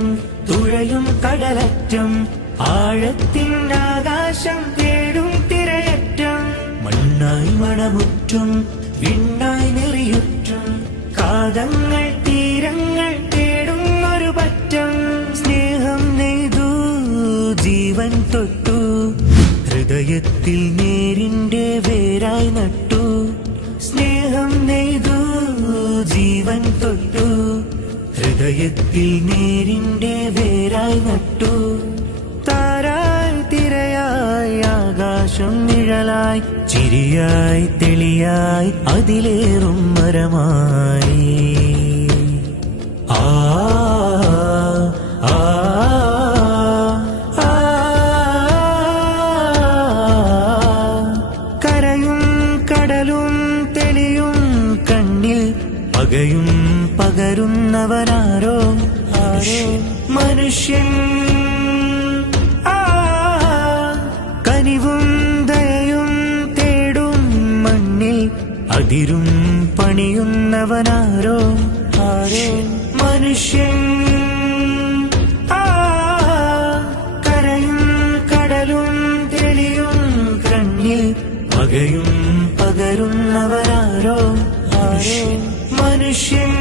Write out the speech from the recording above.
തിരയറ്റം തുഴയും കടലറ്റം ആഴത്തിൻ ആകാശം തേടും തിരയറ്റം മണ്ണായി മണമുറ്റും വിണ്ണായി നെറിയുറ്റും കാതങ്ങൾ തീരങ്ങൾ തേടും ഒരു പറ്റം സ്നേഹം നെയ്തു ജീവൻ തൊട്ടു ഹൃദയത്തിൽ നേരിന്റെ വേരായി നട്ടു സ്നേഹം നെയ്തു ജീവൻ തൊട്ടു ഹൃദയത്തിൽ നേരിന്റെ വേരായി നട്ടു താരായി തിരയായി ആകാശം നിഴലായി ചിരിയായി തെളിയായി അതിലേറും മരമായി ആ ആ കരയും കടലും തെളിയും കണ്ണിൽ പകയും പകരുന്നവനാരോ മനുഷ്യൻ കനിവും ദയയും തേടും മണ്ണിൽ അതിരും പണിയുന്നവനാരോ മനുഷ്യൻ കരയും കടലും തെളിയും കണ്ണിൽ പകയും പകരുന്നവരാരോ മനുഷ്യൻ